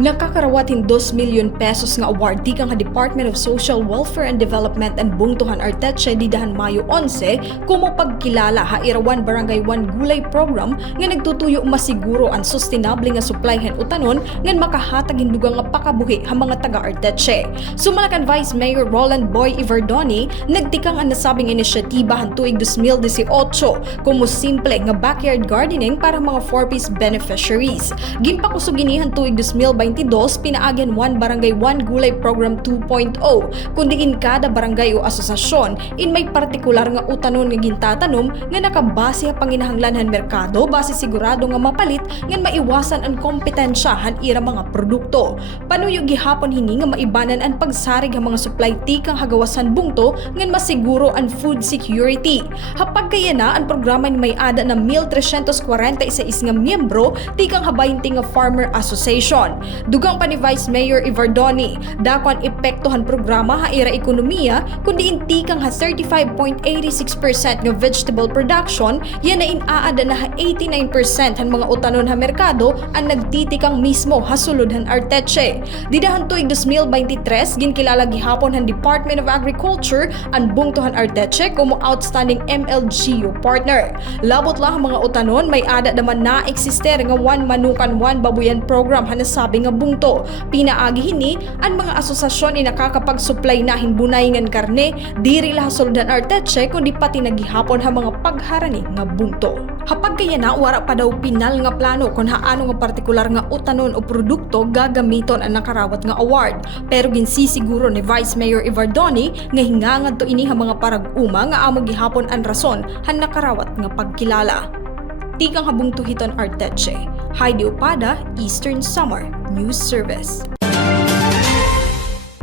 Nakakarawatin 2 milyon pesos nga award di kang Department of Social Welfare and Development and Bungtuhan Arteche di dahan Mayo 11 kumo pagkilala ha Irawan Barangay 1 Gulay Program nga nagtutuyo masiguro ang sustainable nga supply hen utanon ngan makahatag hindugang nga pakabuhi ha mga taga Arteche. Sumalakan Vice Mayor Roland Boy Iverdoni nagtikang ang nasabing inisyatiba han tuig 2018 kumo simple nga backyard gardening para mga 4-piece beneficiaries. Gimpakusuginihan tuig 2022 pinaagyan 1 Barangay 1 Gulay Program 2.0 kundiin kada barangay o asosasyon in may partikular nga utanon nga gintatanom nga nakabase ha panginahanglanhan merkado base sigurado nga mapalit ngan maiwasan ang kompetensya han ira mga produkto. Panuyo gihapon hini nga maibanan ang pagsarig ha mga supply tikang hagawasan bungto ngan masiguro ang food security. Hapag kaya na ang programa ni may ada na 1,346 nga miyembro tikang habaynti nga farmer association. Dugang pa ni Vice Mayor Iverdoni, dakon epektohan programa ha ira ekonomiya kundi inti kang ha 35.86% nga vegetable production yan na inaada na ha 89% han mga utanon ha merkado ang nagtitikang mismo ha sulod han Arteche. Didahan tuig 2023 ginkilala gihapon han Department of Agriculture ang Bungtuhan Arteche como outstanding MLGU partner. Labot lang ang mga utanon may ada naman na eksister nga 1 Manukan 1 Babuyan program ha nasabi nga bungto. Pinaagi hini ang mga asosasyon ay nakakapag-supply na hinbunay ngan karne diri la suludan Arteche kundi pati nagihapon ha mga pagharani nga bungto. Hapag kaya na wara pa daw pinal nga plano kung haano nga partikular nga utanon o produkto gagamiton ang nakarawat nga award. Pero ginsisiguro ni Vice Mayor Iverdoni nga hingangan to ini ha mga parag-uma nga amo gihapon ang rason han nakarawat nga pagkilala. Tikang habungtuhiton Arteche. Heidi Opada, Eastern Summer News Service.